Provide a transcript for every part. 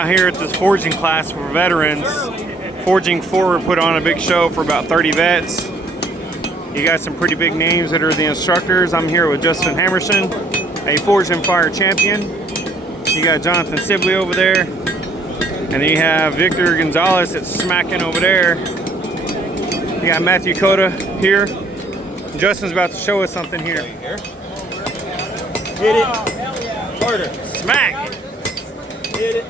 out here at this forging class for veterans. Forging Forward put on a big show for about 30 vets. You got some pretty big names that are the instructors. I'm here with Justin Hammond, a Forged and Fire champion. You got Jonathan Sibley over there. And then you have Victor Gonzalez that's smacking over there. You got Matthew Cota here. Justin's about to show us something here. Hit it harder. Smack! Hit it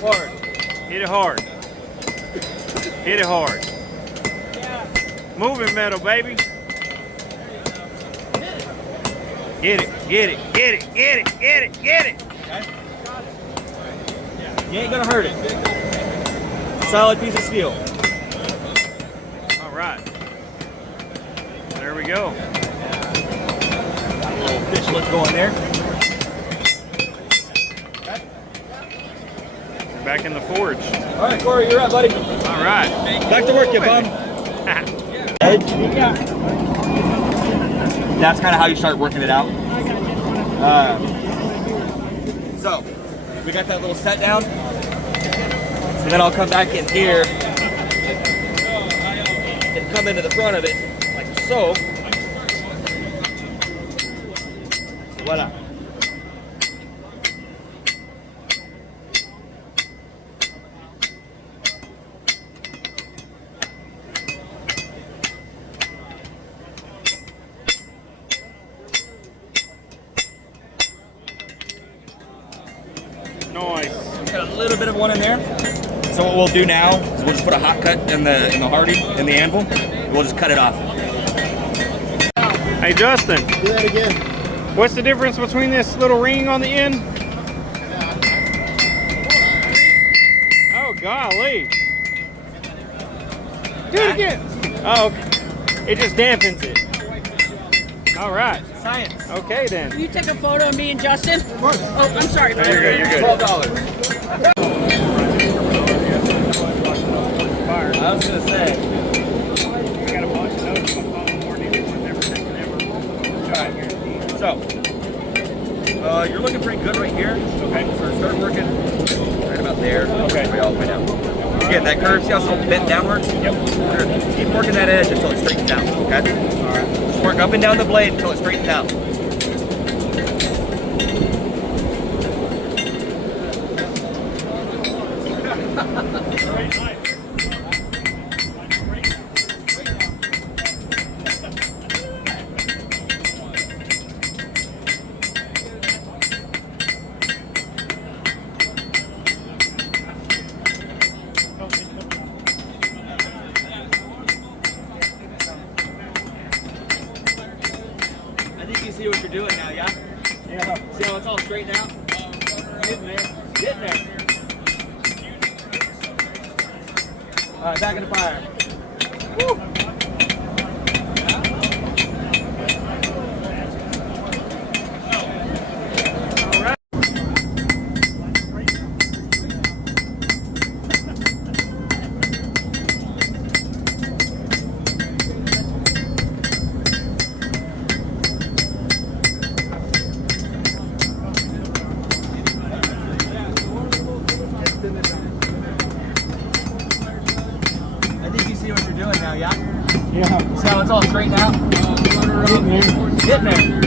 hard. Hit it hard. Hit it hard. Moving metal, baby. Get it, get it, get it, get it, get it, get it. Okay. You ain't gonna hurt it. Solid piece of steel. All right. There we go. Got a little fish look going there. Okay. We're back in the forge. All right, Corey, you're up, buddy. All right. Back to work, you bum. Edge. That's kind of how you start working it out. So, we got that little set down. So then I'll come back in here and come into the front of it, like so. Voila. Nice. Got a little bit of one in there. So what we'll do now is we'll just put a hot cut in the hardy, in the anvil. We'll just cut it off. Hey Justin. Do that again. What's the difference between this little ring on the end? Oh golly. Do it again. Oh, okay. It just dampens it. All right. Science. Okay then. Can you take a photo of me and Justin? Oh, I'm sorry. No, you're good, you're good. $12. I was gonna say. I got a bunch of notes on my phone, more needed than ever taken ever. Alright. So, you're looking pretty good right here. Okay. So start working right about there. Okay. Way all the way down. Again, that curve, see how it's all bent downwards? Yep. Good. Keep working that edge until it straightens out, okay? Alright. Just work up and down the blade until it straightens out. I think you see what you're doing now, yeah? Yeah. See how it's all straightened out? Getting there. Getting there. Alright, back in the fire. Woo! I think you see what you're doing now, yeah? Yeah. See how it's all straightened out? Getting there.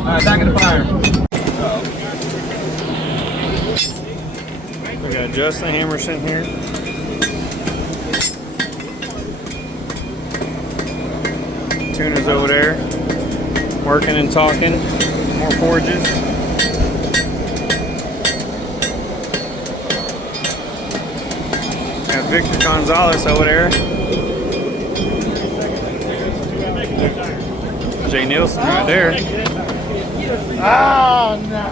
Alright, back in the fire. We got Justin Hammond here. Tuna's over there, working and talking. More forges. Got Victor Gonzalez over there. Jay Neilson right there. Oh, no.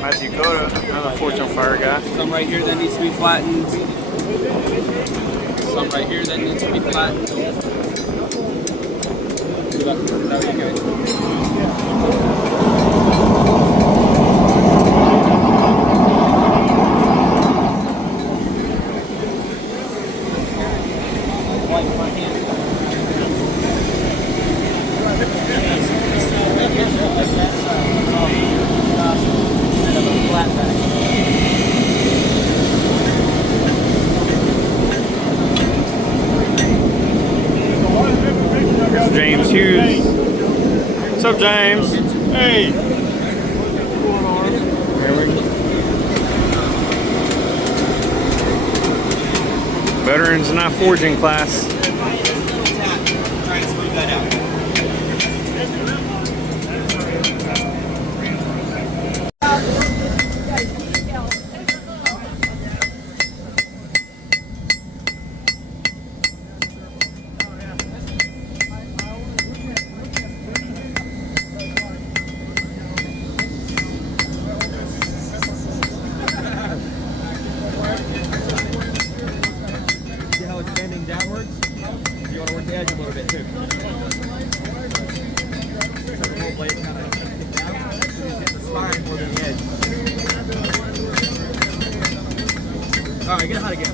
Matthew Cota, another Forge on Fire guy. Some right here that needs to be flattened. Some right here that needs to be flattened. There you go. up, James? Hey. Veterans not forging class. Trying to smooth that out. See how it's bending downwards? You want to work the edge a little bit too. So the whole blade kind of hits down. So you hit the spine more than the edge. All right, get it hot again.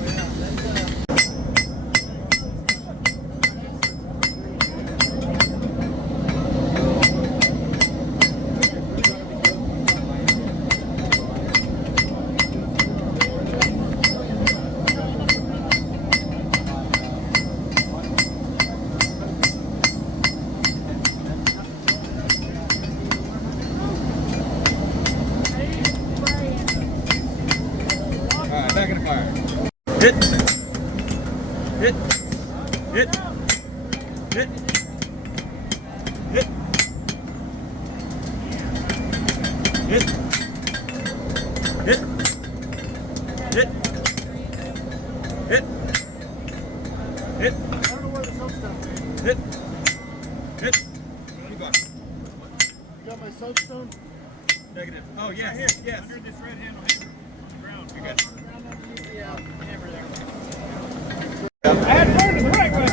Back in the fire. Hit. Hit. Hit. Hit. Hit. Hit. Hit. Hit. Hit. Hit. I don't know where the soapstone is. Hit. Hit. Keep going. You got my soapstone? Negative. Oh yeah, here. Yes. Under this red handle hammer on the ground. You're good. I had to turn it the right way.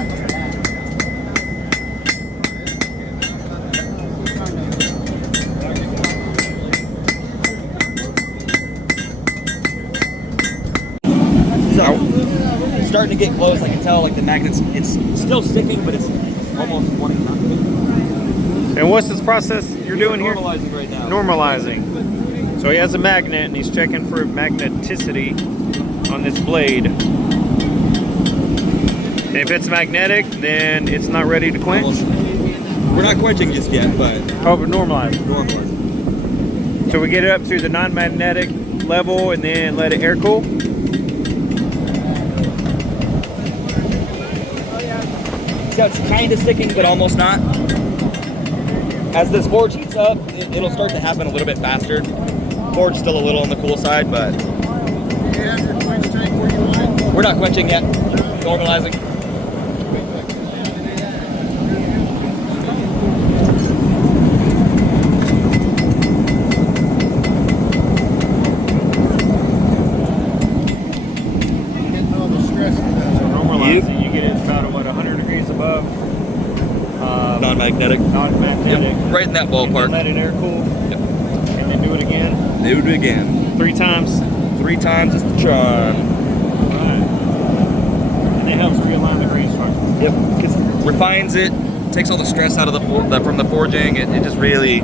So, it's starting to get close. I can tell, like the magnets, it's still sticking, but it's almost wanting not to. And what's this process you're doing here? Normalizing right now. Normalizing. So he has a magnet and he's checking for magneticity on this blade. If it's magnetic, then it's not ready to quench. We're not quenching just yet, but Oh, but normalize. normalizing. So we get it up to the non-magnetic level and then let it air cool. So it's kind of sticking, but almost not. As this forge heats up, it'll start to happen a little bit faster. Forge still a little on the cool side, but we're not quenching yet. Normalizing. Normalizing, you get it about 100 degrees above Non-magnetic. non-magnetic. Yep. Right in that ballpark. Let it air cool. Yep. And then do it again. Do it again. 3 times. 3 times is the charm. Alright. And it helps realign the grain structure. Yep. Because refines it, takes all the stress out of from the forging. It just really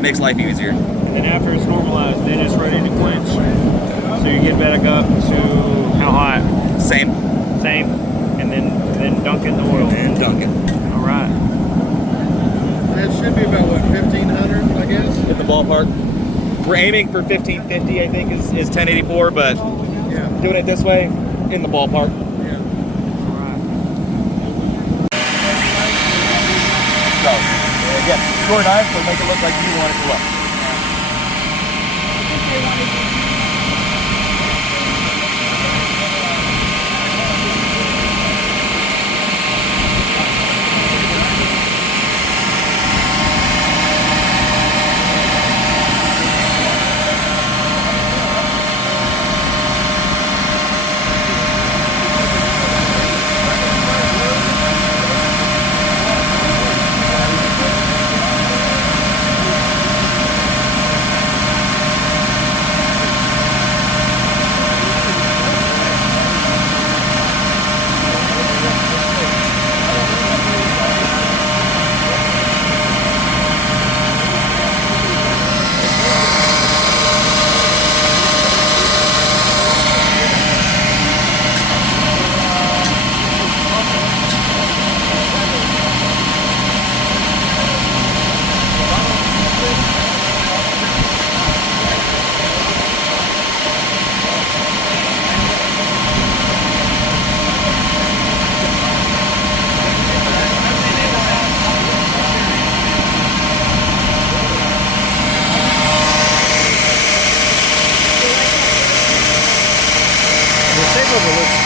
makes life easier. And then after it's normalized, then it's ready to quench. So you get back up to how hot? Same. Same. And then dunk it in the oil. And dunk it. Alright. That should be about, what, 1,500, I guess? In the ballpark. We're aiming for 1550, I think, is 1084, but Yeah. doing it this way, in the ballpark. Yeah. So, again, score knife will make it look like you want it to look.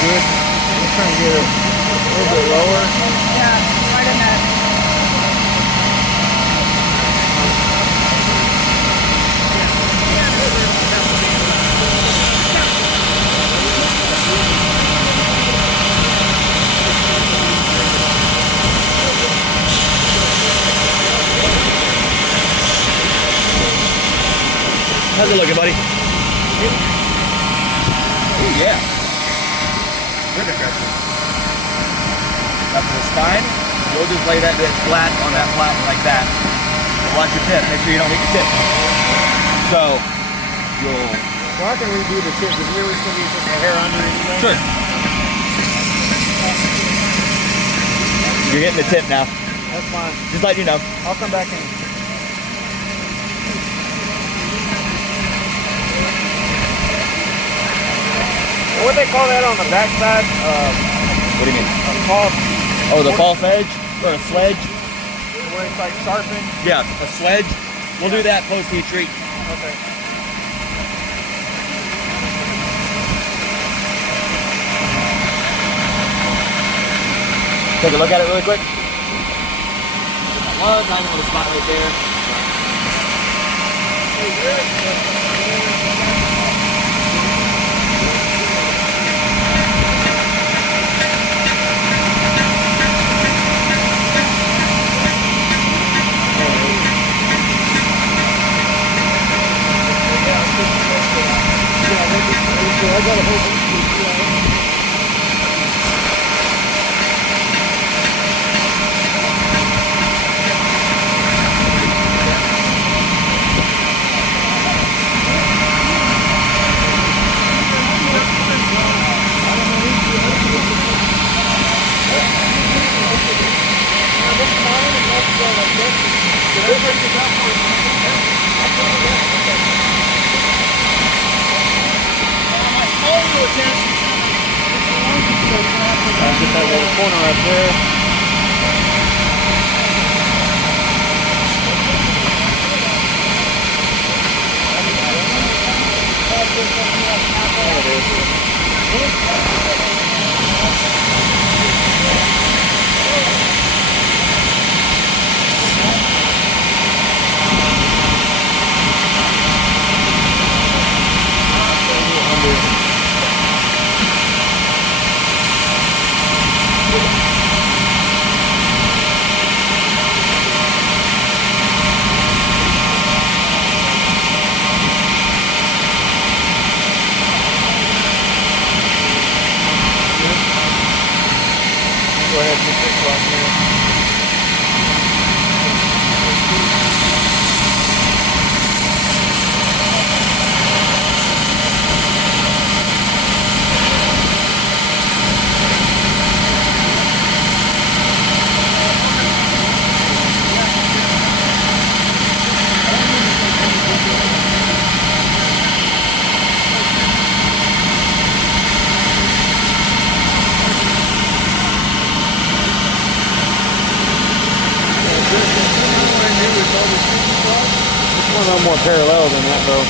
good. I'm trying to get it a little bit lower. Yeah, right in that. How's it looking, buddy? Ooh, yeah. Good aggressive. Up to the spine. We'll just lay that bit flat on that flat like that. Watch your tip. Make sure you don't hit your tip. So, you'll... Well, I can redo the tip because we always going to put the hair under anyway. Sure. You're hitting the tip now. That's fine. Just let you know. I'll come back in. What they call that on the backside? What do you mean? A false. Oh, the false edge? Or a sledge? Where it's like sharpened. Yeah, a sledge. We'll do that close to your treat. Okay. Take a look at it really quick. One, I know the spot right there. I got a whole bunch of get that little corner up there. Go ahead and put this one here. This one a little more parallel than that though.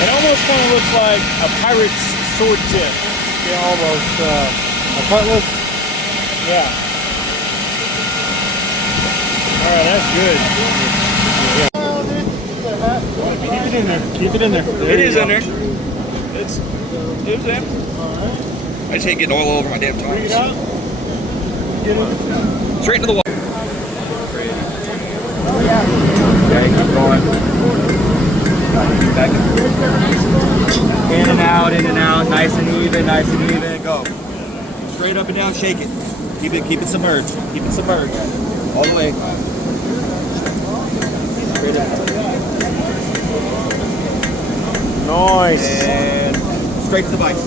It almost kind of looks like a pirate's sword tip. Yeah, almost. A cutlass? Yeah. Alright, that's good. Yeah. Keep it in there. Keep it in there. It is in there. It's in. I just hate getting oil all over my damn Bring it tires. out. Get it. Straight into the wall. Oh, yeah. Okay, keep going. Back. In and out, nice and even, go. Straight up and down, shake it. Keep it submerged. Keep it submerged. All the way. Straight up. Nice. And straight to the vise.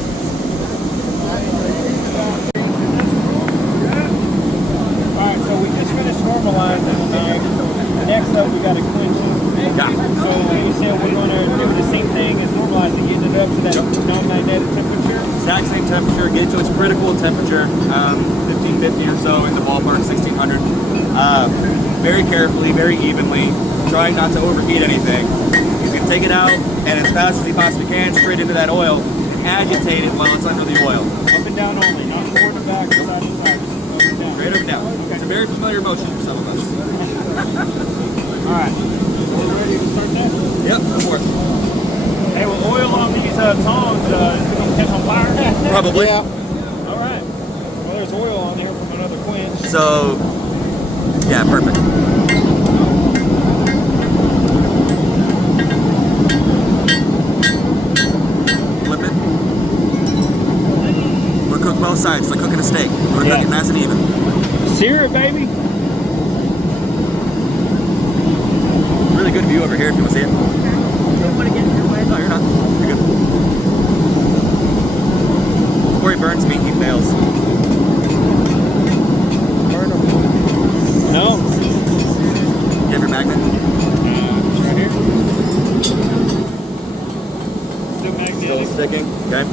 Alright, so we just finished normalizing the knife. Next up, we got to clinch it. Yeah. So you said we're going to do the same thing as normalizing, getting it up to that non-magnetic temperature. Exact same temperature, get it to its critical temperature, 1550 or so in the ballpark, 1600. Very carefully, very evenly, trying not to overheat anything. He's going to take it out, and as fast as he possibly can, straight into that oil, and agitate it while it's under the oil. Up and down only, not forward and back, or side to side. Up and down. Straight up and down. Okay. It's a very familiar motion for some of us. Alright, we're ready to start that? Yep, go for it. Hey, well, oil on these tongs, is it going to catch on fire? Probably. Yeah. Alright. Well, there's oil on there from another quench. So, yeah, perfect. Flip it. We're gonna cook both sides, like cooking a steak. We're gonna cook it nice and even. Sear it, baby. Really good view over here if you want to see it. Don't want to get in your way. No, you're not. You're good. Before he burns meat, he fails. Burn them. No. You have your magnet? Right here. Still magnetic. Still sticking. Okay.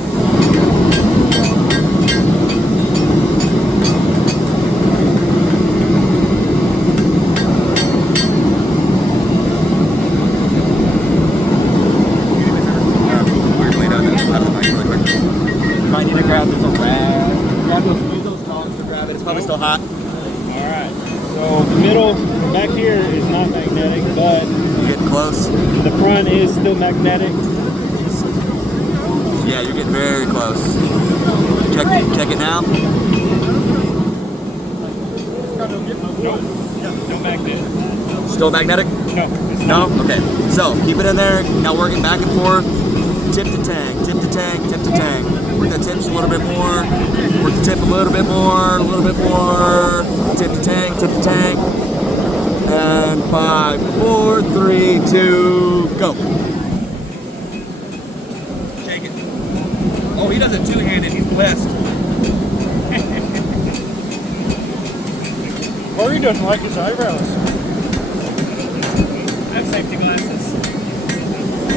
Might need to grab this rag. Use those tongs to grab it. It's probably still hot. Alright. So the middle back here is not magnetic, but You're getting close. the front is still magnetic. Yeah, you're getting very close. Check it now. No magnet. Still magnetic? No. It's No? not. Okay. So keep it in there. Now working back and forth. Tip to tang, tip to tang, tip to tang. Work that tips a little bit more. Work the tip a little bit more, a little bit more. Tip to tang, tip to tang. And 5, 4, 3, 2, go. Shake it. Oh, he does it two-handed. He's blessed. Or he doesn't like his eyebrows. I have safety glasses.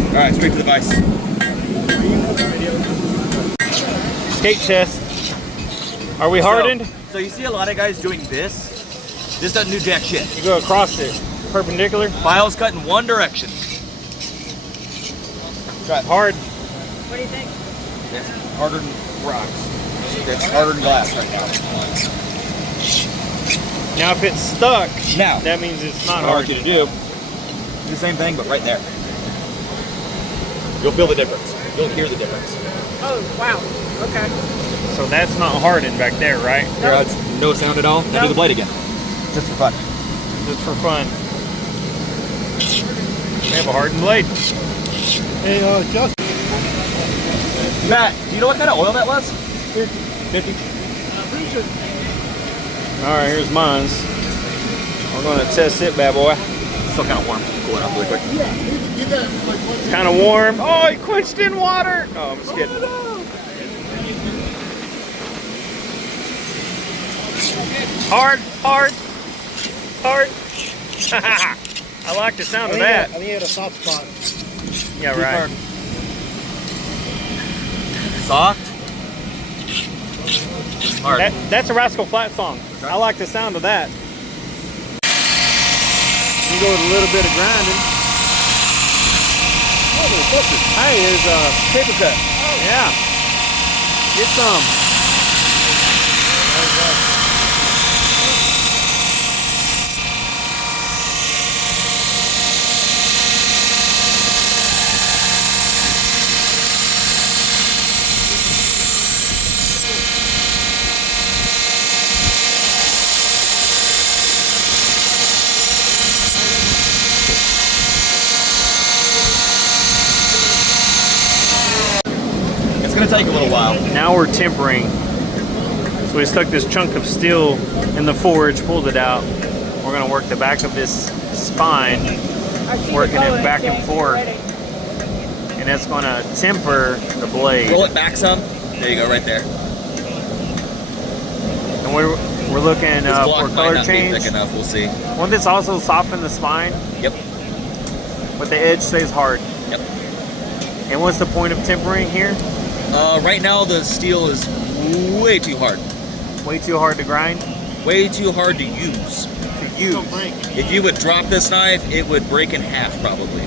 All right, straight to the vise. Skate test. Are we hardened? So you see a lot of guys doing this. This doesn't do jack shit. You go across it. Perpendicular. Files cut in one direction. Hard. What do you think? It's harder than rocks. It's harder than glass right now. Now if it's stuck, Now, that means it's not what I hard. want you to do the same thing, but right there. You'll feel the difference. You'll hear the difference. Oh, wow. Okay. So that's not hardened back there, right? Hear how it's no sound at all? Now do the blade again. Just for fun. Just for fun. We have a hardened blade. Hey, Justin. Matt, do you know what kind of oil that was? Here, 50. All right, here's mine's. We're gonna test it, bad boy. Still kind of warm. Cool it off really quick. It's kind of warm. Oh, he quenched in water. Oh, I'm just kidding. Hard, hard, hard. I like the sound of that. I think he had a soft spot. Yeah, right. Soft. Hard. That's a Rascal Flatts song. I like the sound of that. You go with a little bit of grinding. Hey, there's a paper cut. Yeah. Get some. take a little while. Now we're tempering. So we stuck this chunk of steel in the forge, pulled it out. We're gonna work the back of this spine, working it back and forth. And that's gonna temper the blade. Roll it back some. There you go, right there. And we're looking This for block might color not be change. thick enough. We'll see. Won't this also soften the spine? Yep. But the edge stays hard. Yep. And what's the point of tempering here? Right now the steel is way too hard. Way too hard to grind? Way too hard to use. To use. If you would drop this knife, it would break in half probably.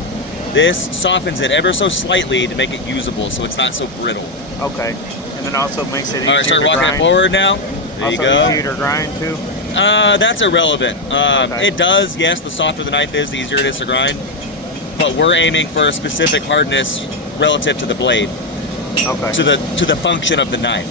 This softens it ever so slightly to make it usable, so it's not so brittle. Okay. And then also makes it easier All right, start to walking grind. it forward now. There you Also go. easier to grind too? That's irrelevant. Okay. It does, yes, the softer the knife is, the easier it is to grind. But we're aiming for a specific hardness relative to the blade, Okay. to the function of the knife.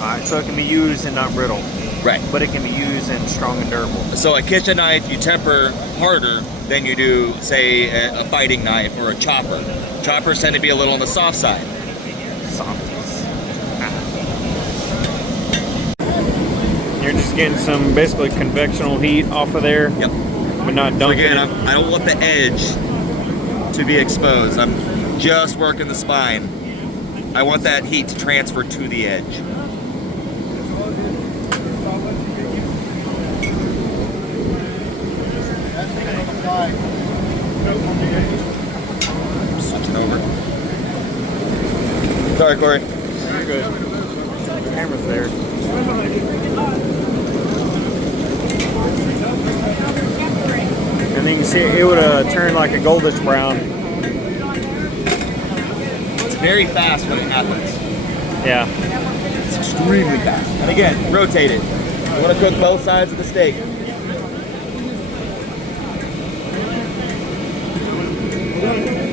Alright, so it can be used and not brittle. Right. But it can be used and strong and durable. So a kitchen knife you temper harder than you do, say, a fighting knife or a chopper. Choppers tend to be a little on the soft side. Softies. You're just getting some basically convectional heat off of there, Yep. but not So dunking again, it. I don't want the edge to be exposed. I'm just working the spine. I want that heat to transfer to the edge. Switching over. Sorry, Corey. You're good. The camera's there. And then you can see it would turn like a goldish brown. It's very fast when it happens. Yeah. It's extremely fast. And again, rotate it. You want to cook both sides of the steak.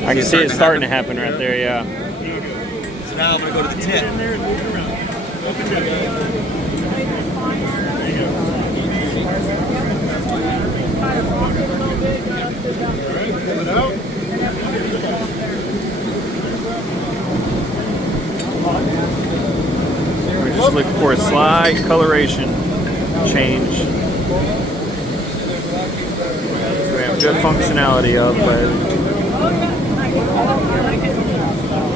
I can see it starting to happen right there, yeah. So now I'm going to go to the tip. We're just looking for a slight coloration change. We have good functionality of, but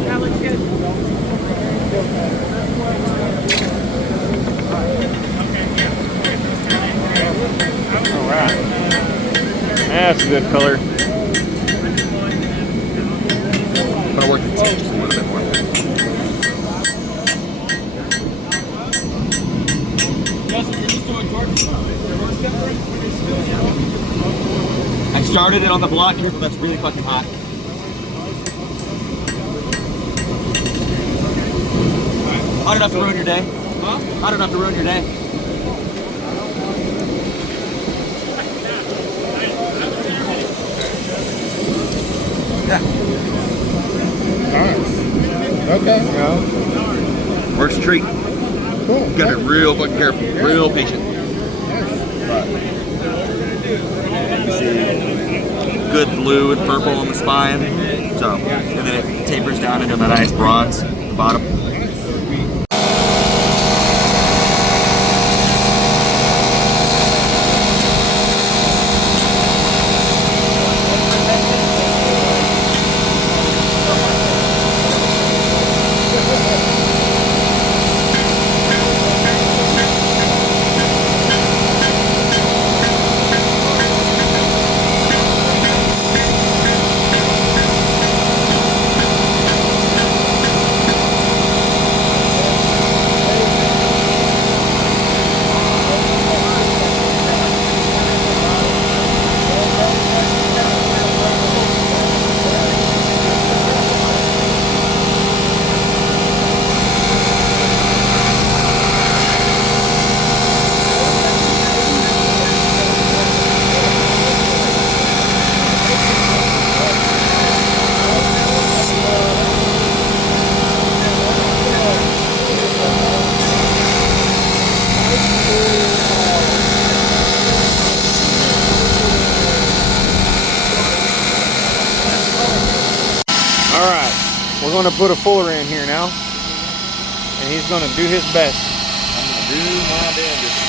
That looks good. all right. That's a good color. I'm going to work the tip just a little bit more. I started it on the block here, but that's really fucking hot. Hot enough to ruin your day? Huh? Hot enough to ruin your day? Okay. Works a treat. Cool. You gotta be real fucking careful, real patient. Good blue and purple on the spine. So, and then it tapers down into a nice bronze at the bottom. All right, we're going to put a fuller in here now. and he's going to do his best. I'm going to do my damnedest.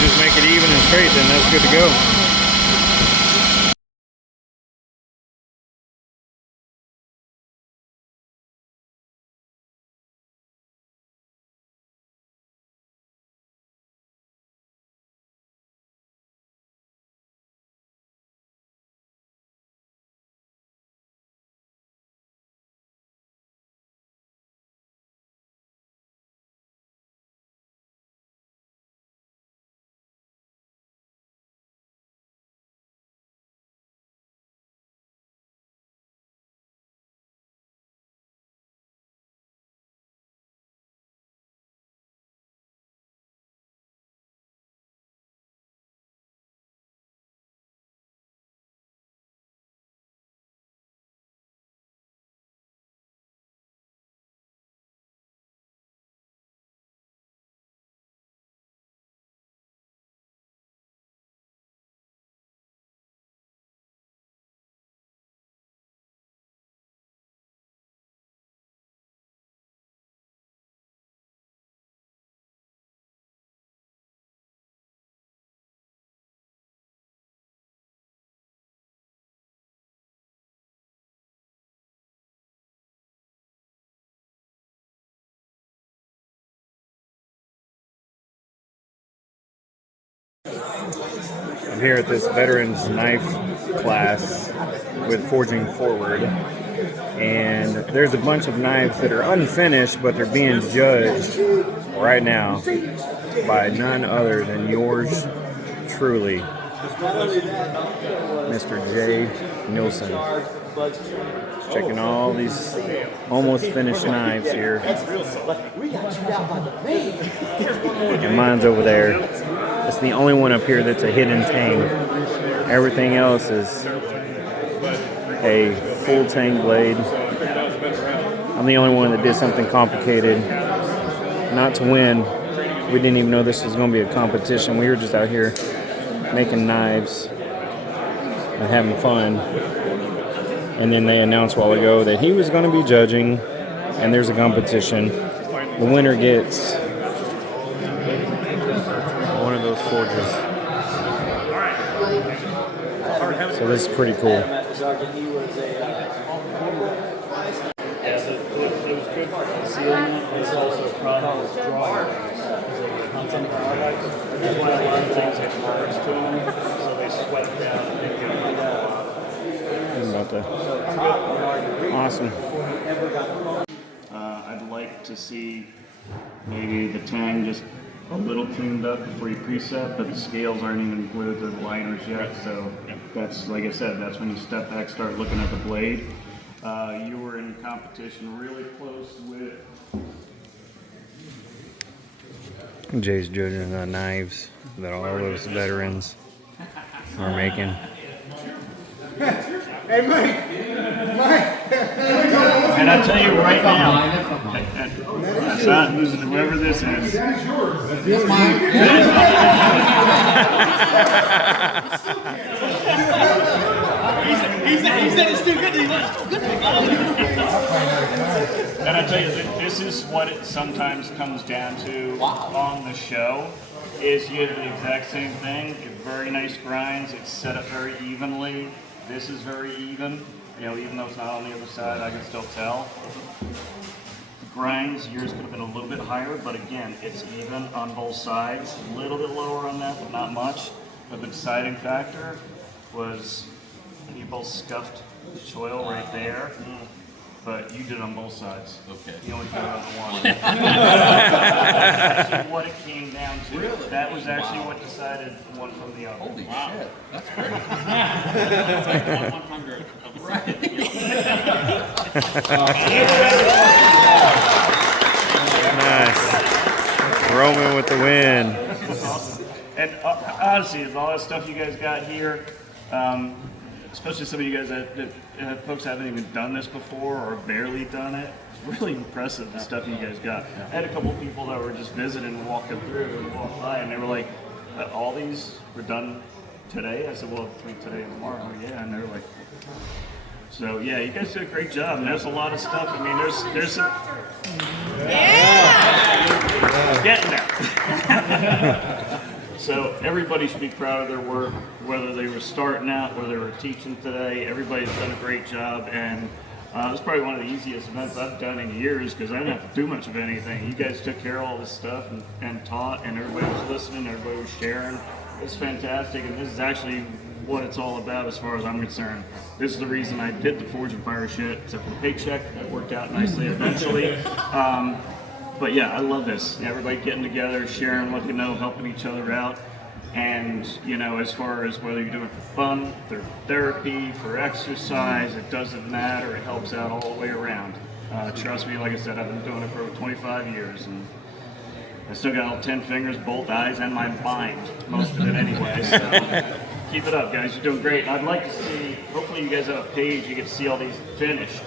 Just make it even and straight, then that's good to go. I'm here at this veterans knife class with Forging Forward, and there's a bunch of knives that are unfinished, but they're being judged right now by none other than yours truly, Mr. J. Neilson. Checking all these almost finished knives here, and mine's over there. It's the only one up here that's a hidden tang. Everything else is a full tang blade. I'm the only one that did something complicated, not to win. We didn't even know this was going to be a competition. We were just out here making knives and having fun. And then they announced a while ago that he was going to be judging, and there's a competition. The winner gets one of those forges. So this is pretty cool. Yeah, so it was good for concealment. It's also a problem with drawing. Hunting. That's why a lot of things have marks to them, so they sweat down and they get About that. Awesome. I'd like to see maybe the tang just a little cleaned up before you preset, but the scales aren't even glued to the liners yet, so that's, like I said, that's when you step back, start looking at the blade. You were in competition really close with... Jay's judging the knives that all those veterans are making. Hey, Mike! And I'll tell you right now, it's not whoever this is. This mine. He said it's too good. And I tell you, this is what it sometimes comes down to on the show, is you get the exact same thing, you get very nice grinds, it's set up very evenly. This is very even, you know, even though it's not on the other side, I can still tell. The grinds, yours could have been a little bit higher, but again, it's even on both sides. A little bit lower on that, but not much. But the deciding factor was you both scuffed the choil right there. but you did on both sides. Okay. You only did it on one. That's actually what it came down to. Really? That was actually what decided one from the other. Holy shit. That's great. It's like 1/100 of a second. Nice. Roman with the win. That's awesome. And honestly, with all that stuff you guys got here, especially some of you guys that folks haven't even done this before or barely done it, it's really impressive the stuff you guys got. I had a couple of people that were just visiting and walking through and walked by, and they were like, all these were done today? I said, well, between today and tomorrow. Yeah, and they were like, so yeah, you guys did a great job, and there's a lot of stuff. I mean, there's some. Getting there. So everybody should be proud of their work, whether they were starting out, whether they were teaching today. Everybody's done a great job, and it's probably one of the easiest events I've done in years because I didn't have to do much of anything. You guys took care of all this stuff and taught, and everybody was listening, everybody was sharing. It's fantastic, and this is actually what it's all about as far as I'm concerned. This is the reason I did the Forge and Fire shit, except for the paycheck. That worked out nicely eventually. But yeah, I love this. Everybody getting together, sharing what you know, helping each other out. And, you know, as far as whether you're doing it for fun, for therapy, for exercise, it doesn't matter. It helps out all the way around. Trust me, like I said, I've been doing it for over 25 years. And I still got all 10 fingers, both eyes, and my mind. Most of it anyway. So keep it up, guys. You're doing great. And I'd like to see, hopefully you guys have a page, you get to see all these finished.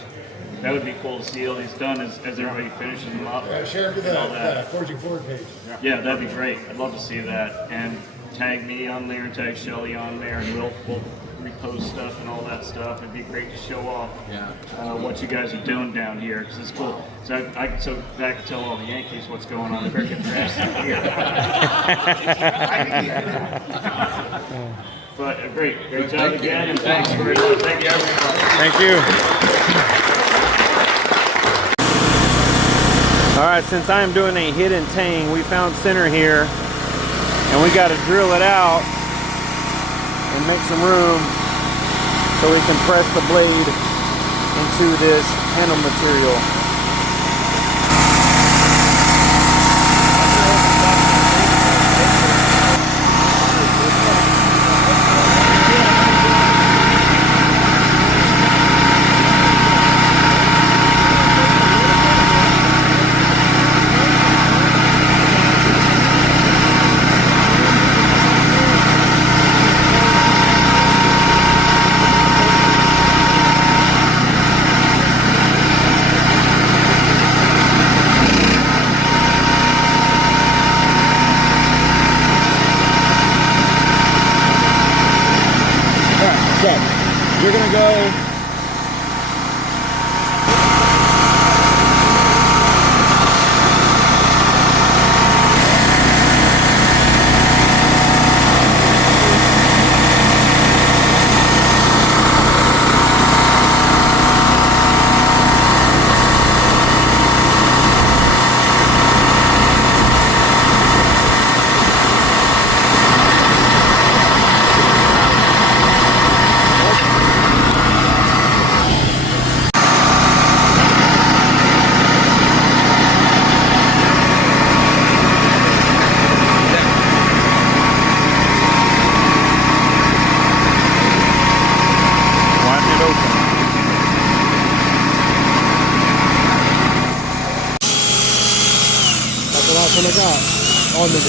That would be cool to see all these done as everybody finishes them up. Share it to the Forging Forward page. Yeah, that'd be great. I'd love to see that. And tag me on there and tag Shelly on there, and we'll repost stuff and all that stuff. It'd be great to show off what you guys are doing down here, because it's cool. So I can tell all the Yankees what's going on. They're getting dressed here. But great job again, and thanks very much. Thank you, everyone. Thank you. All right, since I'm doing a hidden tang, we found center here, and we got to drill it out and make some room so we can press the blade into this handle material. You're gonna go.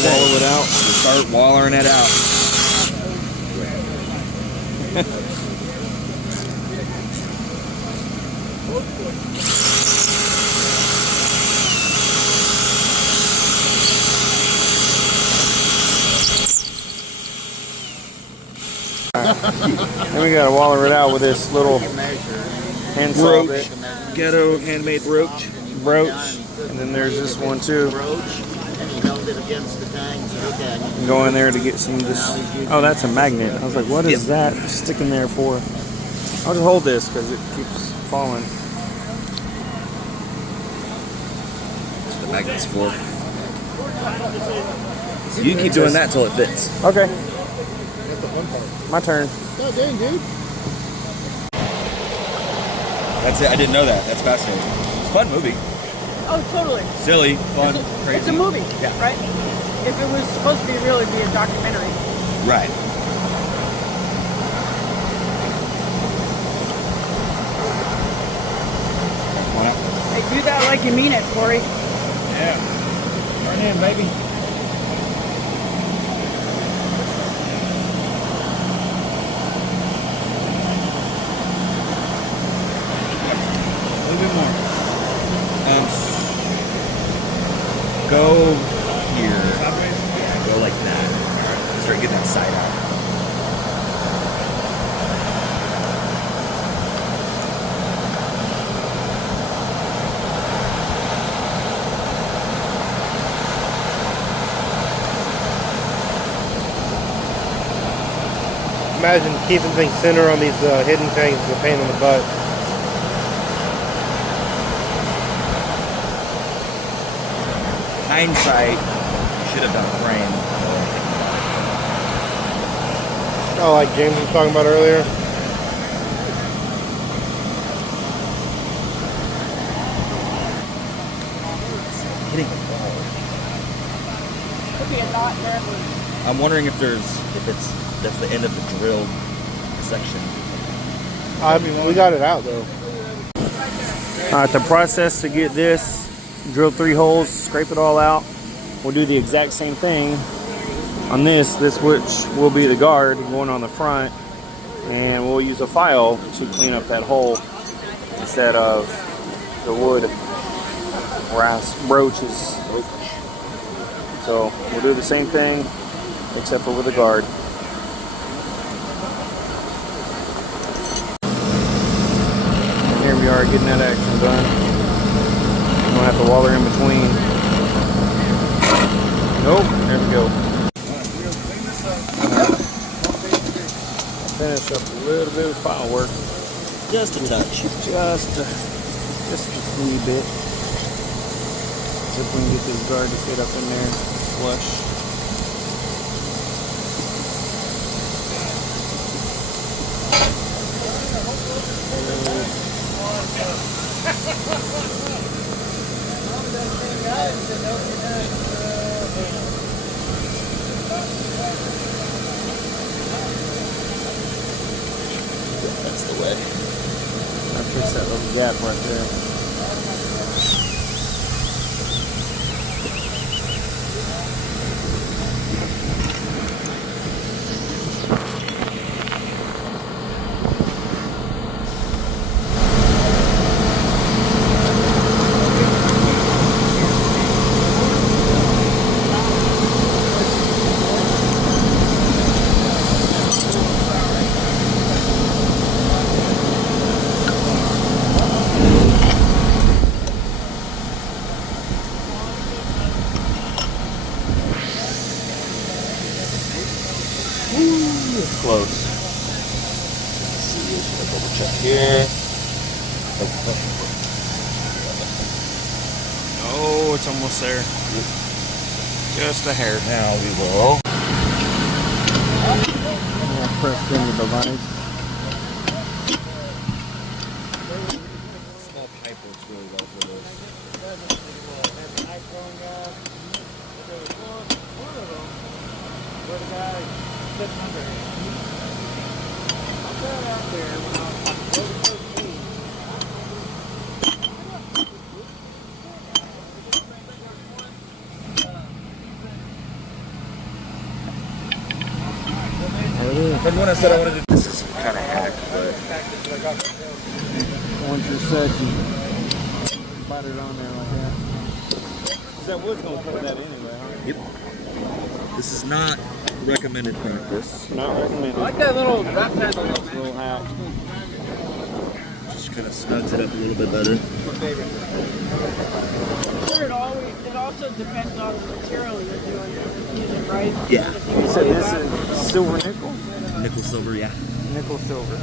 Wallow it out. Start wallering it out. Then we gotta waller it out with this little hand saw bit. Ghetto handmade brooch. Brooch. And then there's this one too. Go in there to get some of this. Oh, that's a magnet. I was like, what is that sticking there for? I'll just hold this because it keeps falling. That's what the magnet's for. So you keep doing that till it fits. Okay. That's the fun part. My turn. Oh, dang, dude. That's it. I didn't know that. That's fascinating. It's a fun movie. Oh, totally. Silly, fun, crazy. It's a movie, Yeah. right? If it was supposed to be really be a documentary. Right. Hey, do that like you mean it, Corey. Yeah. Turn in, baby. A little bit more. Go here. Yeah, go like that. All right. Start getting that side out. Imagine keeping things center on these hidden tanks is a pain in the butt. Hindsight, you should have done a frame. Oh, like James was talking about earlier. Hitting the ball. Could be a knot there. I'm wondering if that's the end of the drilled section. We got it out though. Alright, the process to get this, drill 3 holes, scrape it all out. We'll do the exact same thing on this which will be the guard going on the front, and we'll use a file to clean up that hole instead of the wood brass brooches. So we'll do the same thing except for with the guard. And here we are getting that action done. We'll have to waller in between. Nope, there we go. Finish up a little bit of file work. Just a touch. Just a wee bit. See if we can get this guard to fit up in there flush. That's the way. I fix that little gap right there. It's close. Let's see. Let's double check here. Oh, it's almost there. Just a hair. Now we will. Press in the device. Small pipe works really well for this. When I said I wanted to, this is kind of hacked, but Once you're set, you bite it on there like that. 'Cause that wood's gonna cover that anyway, huh? yep. This is not recommended practice. Not recommended. I like that little wrap handle. Little hat. Just kind of snugs it up a little bit better. Sure, it also depends on the material you're using, right? Yeah. You said this is silver nickel? Nickel silver, yeah. Nickel silver.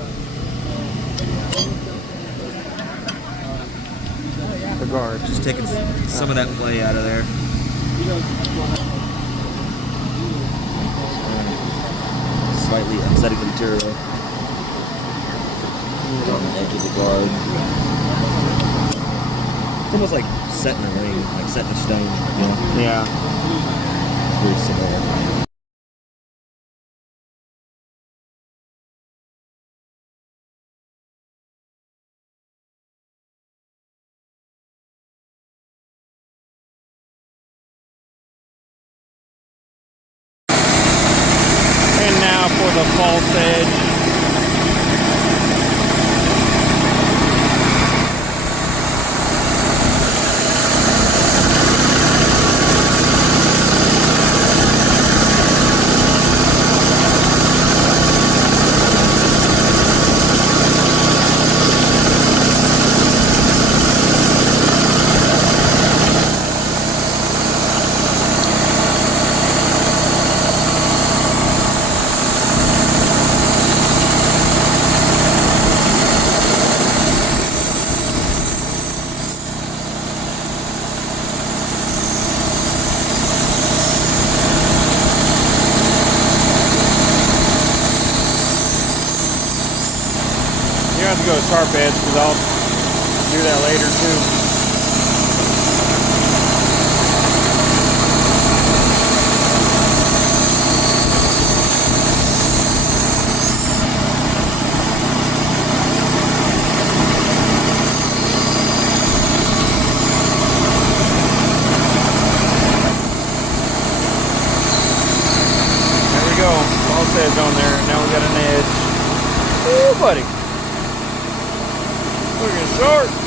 The guard. Just taking some of that play out of there. Slightly upsetting the material. On the edge of the guard. It's almost like set in a ring, like set in a stone. You know? Yeah. Very similar. And now for the false edge. You have to go sharp edge because I'll do that later too. There we go, false edge on there, and now we got an edge. Ooh, buddy. Looking sharp.